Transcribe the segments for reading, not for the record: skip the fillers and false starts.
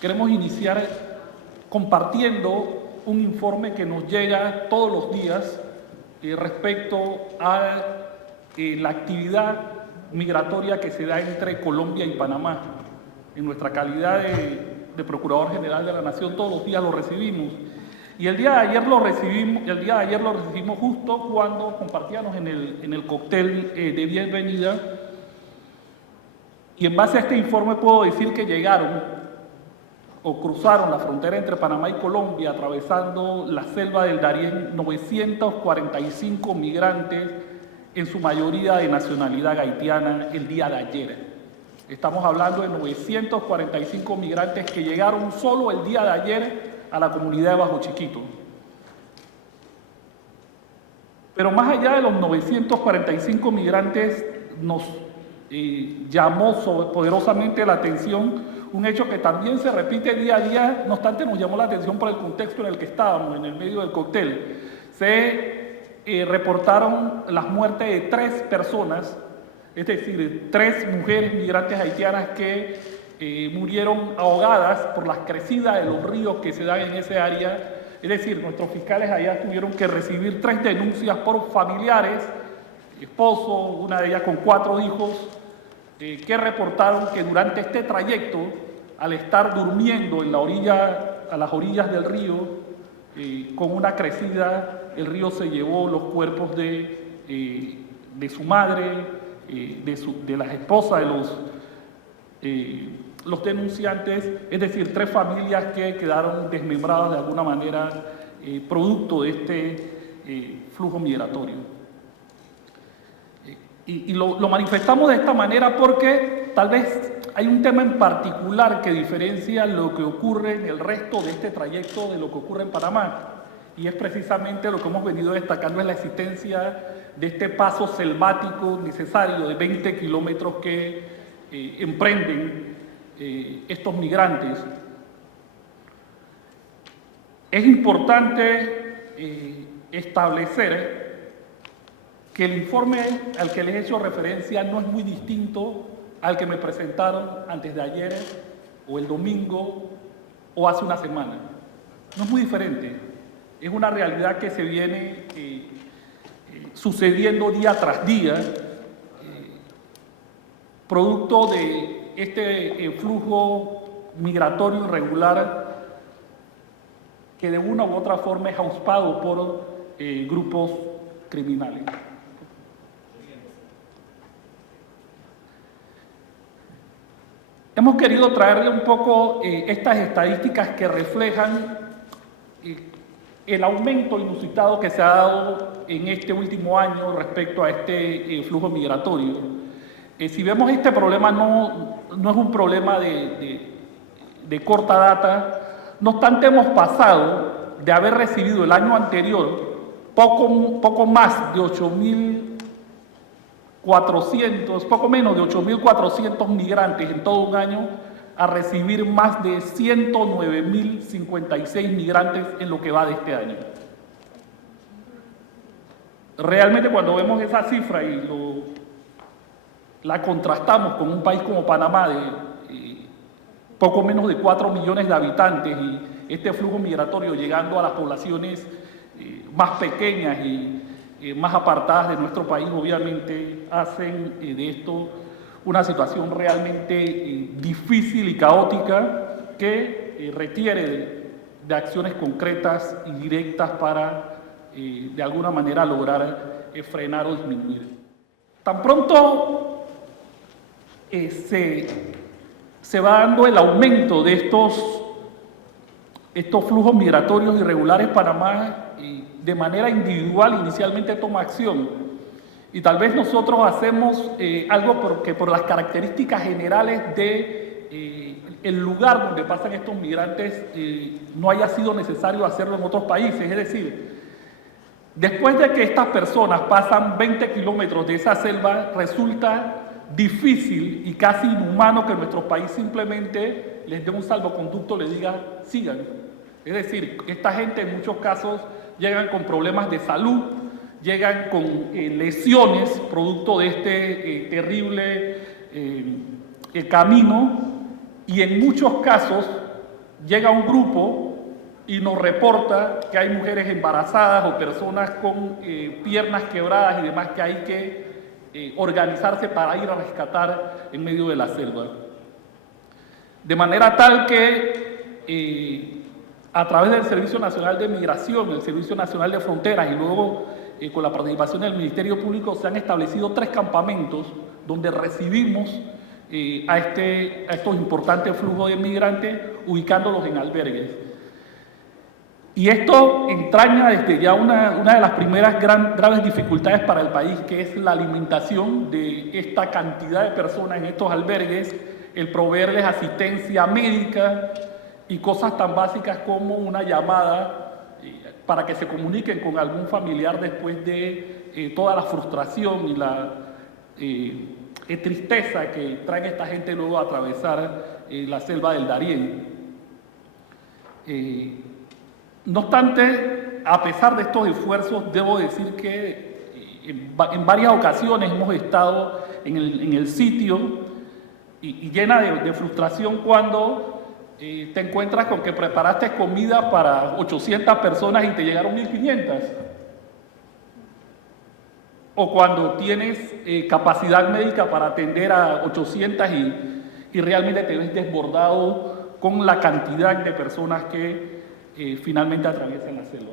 Queremos iniciar compartiendo un informe que nos llega todos los días respecto a la actividad migratoria que se da entre Colombia y Panamá. En nuestra calidad de Procurador General de la Nación, todos los días lo recibimos. Y el día de ayer lo recibimos justo cuando compartíamos en el cóctel de bienvenida. Y en base a este informe puedo decir que llegaron o cruzaron la frontera entre Panamá y Colombia, atravesando la selva del Darién, 945 migrantes, en su mayoría de nacionalidad haitiana, el día de ayer. Estamos hablando de 945 migrantes que llegaron solo el día de ayer a la comunidad de Bajo Chiquito. Pero más allá de los 945 migrantes, nos llamó poderosamente la atención un hecho que también se repite día a día, no obstante nos llamó la atención por el contexto en el que estábamos, en el medio del cóctel. Se reportaron las muertes de 3 personas, es decir, 3 mujeres migrantes haitianas que murieron ahogadas por las crecidas de los ríos que se dan en ese área. Es decir, nuestros fiscales allá tuvieron que recibir 3 denuncias por familiares, esposo, una de ellas con 4 hijos, que reportaron que durante este trayecto, al estar durmiendo en a las orillas del río, con una crecida, el río se llevó los cuerpos de su madre, de las esposas de los denunciantes, es decir, 3 familias que quedaron desmembradas de alguna manera producto de este flujo migratorio. Y lo manifestamos de esta manera porque tal vez hay un tema en particular que diferencia lo que ocurre en el resto de este trayecto de lo que ocurre en Panamá. Y es precisamente lo que hemos venido destacando, es la existencia de este paso selvático necesario de 20 kilómetros que emprenden estos migrantes. Es importante establecer que el informe al que les he hecho referencia no es muy distinto al que me presentaron antes de ayer o el domingo o hace una semana. No es muy diferente. Es una realidad que se viene sucediendo día tras día, producto de este flujo migratorio irregular que de una u otra forma es auspado por grupos criminales. Hemos querido traerle un poco estas estadísticas que reflejan el aumento inusitado que se ha dado en este último año respecto a este flujo migratorio. Si vemos este problema no es un problema de corta data, no obstante hemos pasado de haber recibido el año anterior poco más de 8.400, poco menos de 8.400 migrantes en todo un año, a recibir más de 109.056 migrantes en lo que va de este año. Realmente cuando vemos esa cifra y la contrastamos con un país como Panamá de poco menos de 4 millones de habitantes y este flujo migratorio llegando a las poblaciones más pequeñas y más apartadas de nuestro país, obviamente hacen de esto una situación realmente difícil y caótica que requiere de acciones concretas y directas para de alguna manera lograr frenar o disminuir. Tan pronto se va dando el aumento de estos flujos migratorios irregulares, Panamá de manera individual inicialmente toma acción. Y tal vez nosotros hacemos algo porque por las características generales de el lugar donde pasan estos migrantes no haya sido necesario hacerlo en otros países. Es decir, después de que estas personas pasan 20 kilómetros de esa selva, resulta difícil y casi inhumano que nuestro país simplemente les dé un salvoconducto, les diga sigan. Es decir, esta gente en muchos casos llegan con problemas de salud, llegan con lesiones producto de este terrible camino, y en muchos casos llega un grupo y nos reporta que hay mujeres embarazadas o personas con piernas quebradas y demás que hay que organizarse para ir a rescatar en medio de la selva. De manera tal que a través del Servicio Nacional de Migración, el Servicio Nacional de Fronteras y luego con la participación del Ministerio Público se han establecido 3 campamentos donde recibimos a estos importantes flujos de migrantes ubicándolos en albergues. Y esto entraña desde ya una de las primeras graves dificultades para el país, que es la alimentación de esta cantidad de personas en estos albergues, el proveerles asistencia médica y cosas tan básicas como una llamada para que se comuniquen con algún familiar después de toda la frustración y la tristeza que traen esta gente luego a atravesar la selva del Darién. No obstante, a pesar de estos esfuerzos, debo decir que en varias ocasiones hemos estado en el sitio y llena de frustración cuando te encuentras con que preparaste comida para 800 personas y te llegaron 1500. O cuando tienes capacidad médica para atender a 800 y realmente te ves desbordado con la cantidad de personas que finalmente atraviesan la selva.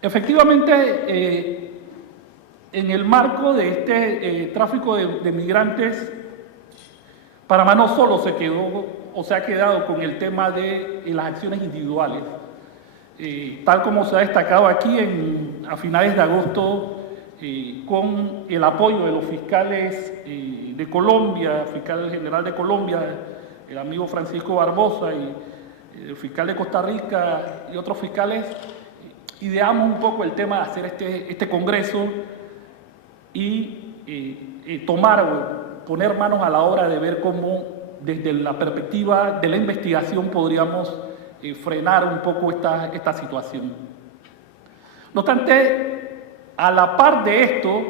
Efectivamente, en el marco de este tráfico de migrantes, Panamá no solo se quedó o se ha quedado con el tema de las acciones individuales, tal como se ha destacado aquí a finales de agosto, con el apoyo de los fiscales de Colombia, fiscal general de Colombia, el amigo Francisco Barbosa y el fiscal de Costa Rica y otros fiscales, ideamos un poco el tema de hacer este congreso y poner manos a la obra de ver cómo desde la perspectiva de la investigación podríamos frenar un poco esta situación. No obstante, a la par de esto,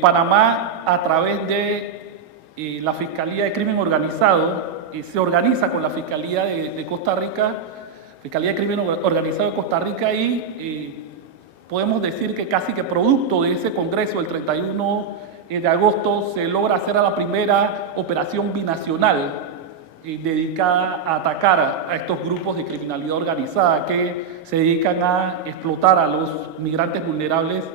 Panamá, a través de la Fiscalía de Crimen Organizado, se organiza con la Fiscalía de Costa Rica, Fiscalía de Crimen Organizado de Costa Rica, y podemos decir que casi que producto de ese congreso, el 31 de agosto, se logra hacer a la primera operación binacional dedicada a atacar a estos grupos de criminalidad organizada que se dedican a explotar a los migrantes vulnerables.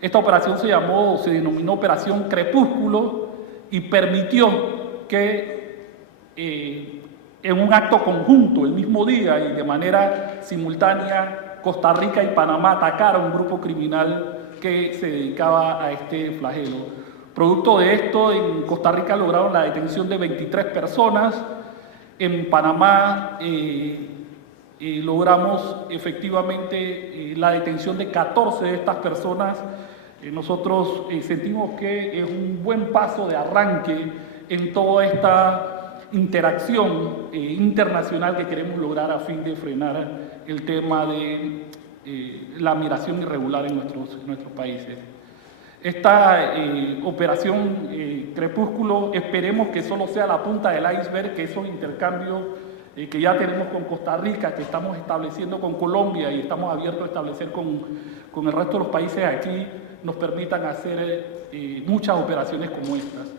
Esta operación se denominó Operación Crepúsculo y permitió que en un acto conjunto, el mismo día y de manera simultánea, Costa Rica y Panamá atacaron a un grupo criminal que se dedicaba a este flagelo. Producto de esto, en Costa Rica lograron la detención de 23 personas, en Panamá logramos efectivamente la detención de 14 de estas personas. Nosotros sentimos que es un buen paso de arranque en toda esta interacción internacional que queremos lograr a fin de frenar el tema de la migración irregular en nuestros países. Esta operación Crepúsculo esperemos que solo sea la punta del iceberg, que esos intercambios que ya tenemos con Costa Rica, que estamos estableciendo con Colombia y estamos abiertos a establecer con el resto de los países aquí, nos permitan hacer muchas operaciones como estas.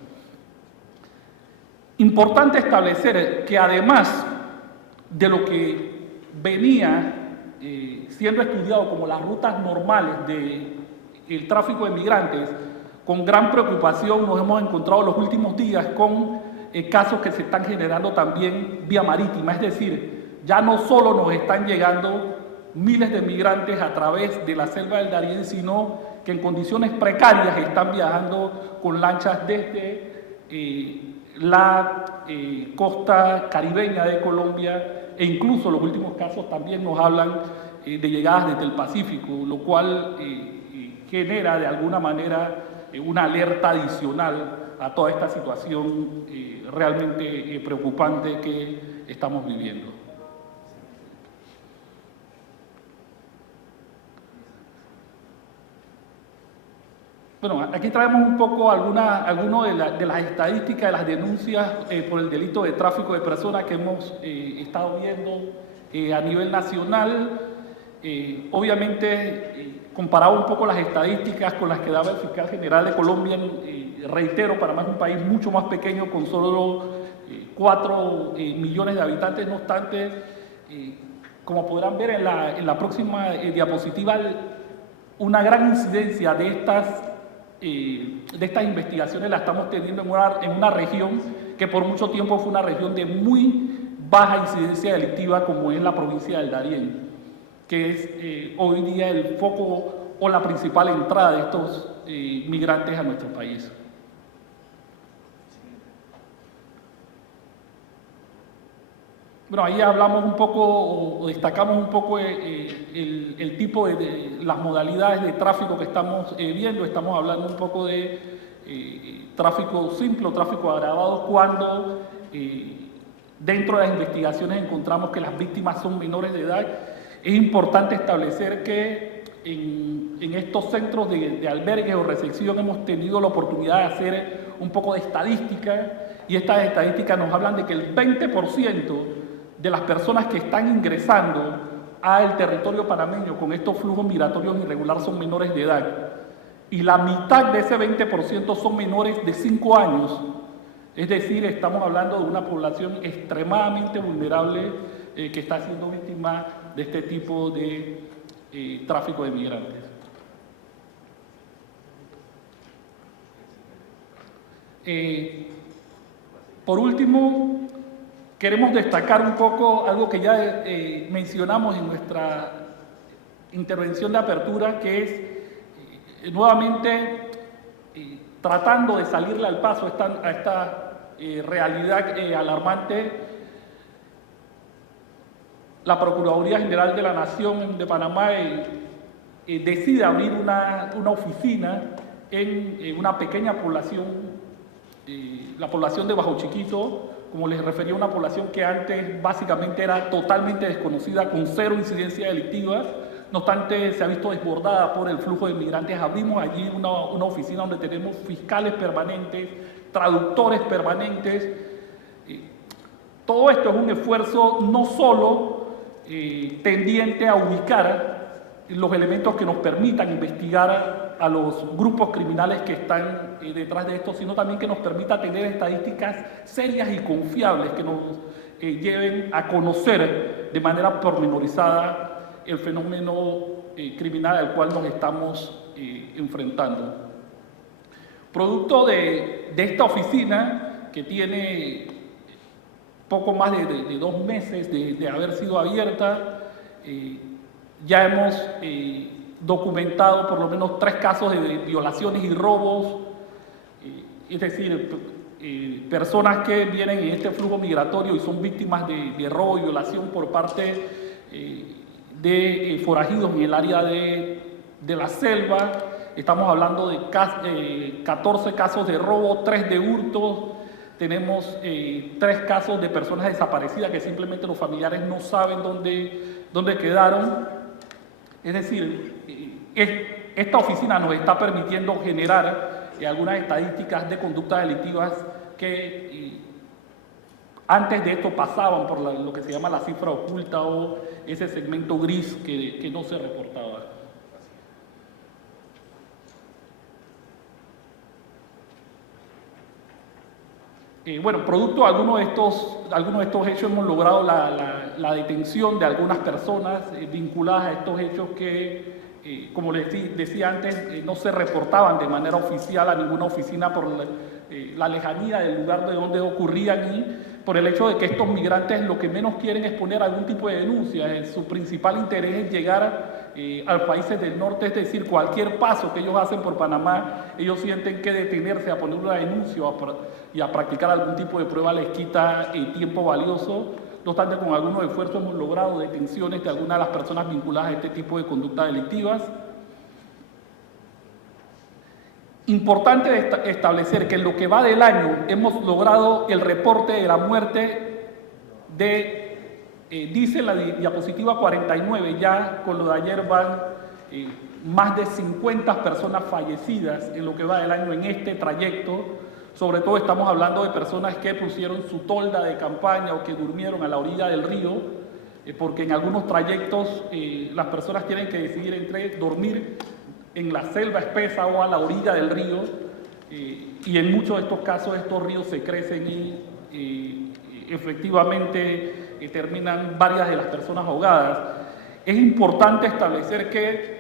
Importante establecer que además de lo que venía siendo estudiado como las rutas normales del tráfico de migrantes, con gran preocupación nos hemos encontrado los últimos días con casos que se están generando también vía marítima, es decir, ya no solo nos están llegando miles de migrantes a través de la selva del Darién, sino que en condiciones precarias están viajando con lanchas desde la costa caribeña de Colombia, e incluso los últimos casos también nos hablan de llegadas desde el Pacífico, lo cual genera de alguna manera una alerta adicional a toda esta situación realmente preocupante que estamos viviendo. Bueno, aquí traemos un poco algunas de las estadísticas de las denuncias por el delito de tráfico de personas que hemos estado viendo a nivel nacional. Obviamente, comparado un poco las estadísticas con las que daba el fiscal general de Colombia, reitero, Panamá es un país mucho más pequeño con solo 4 millones de habitantes. No obstante, como podrán ver en la próxima diapositiva, una gran incidencia de estas investigaciones la estamos teniendo en una región que por mucho tiempo fue una región de muy baja incidencia delictiva, como es la provincia del Darién, que es hoy día el foco o la principal entrada de estos migrantes a nuestro país. Bueno, ahí hablamos un poco o destacamos un poco el tipo de las modalidades de tráfico que estamos viendo. Estamos hablando un poco de tráfico simple o tráfico agravado cuando dentro de las investigaciones encontramos que las víctimas son menores de edad. Es importante establecer que en estos centros de albergue o recepción hemos tenido la oportunidad de hacer un poco de estadística, y estas estadísticas nos hablan de que el 20% de las personas que están ingresando al territorio panameño con estos flujos migratorios irregulares son menores de edad, y la mitad de ese 20% son menores de 5 años. Es decir, estamos hablando de una población extremadamente vulnerable que está siendo víctima de este tipo de tráfico de migrantes. Por último, queremos destacar un poco algo que ya mencionamos en nuestra intervención de apertura, que es nuevamente tratando de salirle al paso a esta realidad alarmante. La Procuraduría General de la Nación de Panamá decide abrir una oficina en una pequeña población, la población de Bajo Chiquito. Como les refería, una población que antes básicamente era totalmente desconocida, con cero incidencia delictiva. No obstante, se ha visto desbordada por el flujo de migrantes. Abrimos allí una oficina donde tenemos fiscales permanentes, traductores permanentes. Todo esto es un esfuerzo no solo tendiente a ubicar los elementos que nos permitan investigar a los grupos criminales que están detrás de esto, sino también que nos permita tener estadísticas serias y confiables que nos lleven a conocer de manera pormenorizada el fenómeno criminal al cual nos estamos enfrentando. Producto de esta oficina, que tiene poco más de 2 meses de haber sido abierta, ya hemos documentado por lo menos 3 casos de violaciones y robos, es decir, personas que vienen en este flujo migratorio y son víctimas de robo y violación por parte de forajidos en el área de la selva. Estamos hablando de 14 casos de robo, 3 de hurto. Tenemos 3 casos de personas desaparecidas que simplemente los familiares no saben dónde quedaron. Es decir, esta oficina nos está permitiendo generar algunas estadísticas de conductas delictivas que antes de esto pasaban por lo que se llama la cifra oculta o ese segmento gris que no se reportaba. Bueno, producto de algunos de estos hechos hemos logrado la detención de algunas personas vinculadas a estos hechos que, como les decía antes, no se reportaban de manera oficial a ninguna oficina por la lejanía del lugar de donde ocurrían y por el hecho de que estos migrantes lo que menos quieren es poner algún tipo de denuncia. Su principal interés es llegar a los países del norte, es decir, cualquier paso que ellos hacen por Panamá, ellos sienten que detenerse a poner una denuncia y a practicar algún tipo de prueba les quita tiempo valioso. No obstante, con algunos esfuerzos hemos logrado detenciones de algunas de las personas vinculadas a este tipo de conductas delictivas. Importante establecer que en lo que va del año hemos logrado el reporte de la muerte dice la diapositiva 49, ya con lo de ayer van más de 50 personas fallecidas en lo que va del año en este trayecto. Sobre todo estamos hablando de personas que pusieron su tolda de campaña o que durmieron a la orilla del río, porque en algunos trayectos las personas tienen que decidir entre dormir en la selva espesa o a la orilla del río, y en muchos de estos casos estos ríos se crecen y efectivamente terminan varias de las personas ahogadas. Es importante establecer que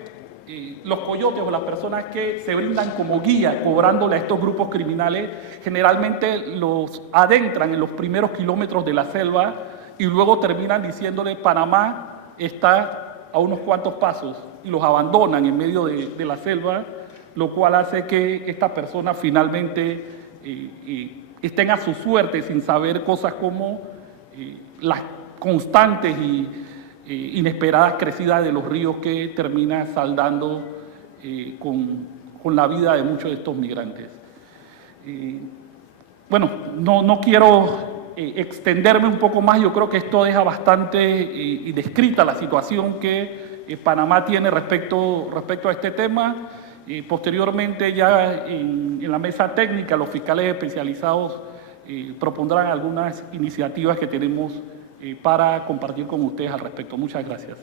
los coyotes o las personas que se brindan como guía cobrándole a estos grupos criminales generalmente los adentran en los primeros kilómetros de la selva y luego terminan diciéndole Panamá está a unos cuantos pasos y los abandonan en medio de la selva, lo cual hace que estas personas finalmente estén a su suerte sin saber cosas como las constantes y inesperadas crecidas de los ríos que termina saldando con la vida de muchos de estos migrantes. Bueno, no quiero extenderme un poco más, yo creo que esto deja bastante descrita la situación que Panamá tiene respecto a este tema. Posteriormente ya en la mesa técnica los fiscales especializados propondrán algunas iniciativas que tenemos para compartir con ustedes al respecto. Muchas gracias.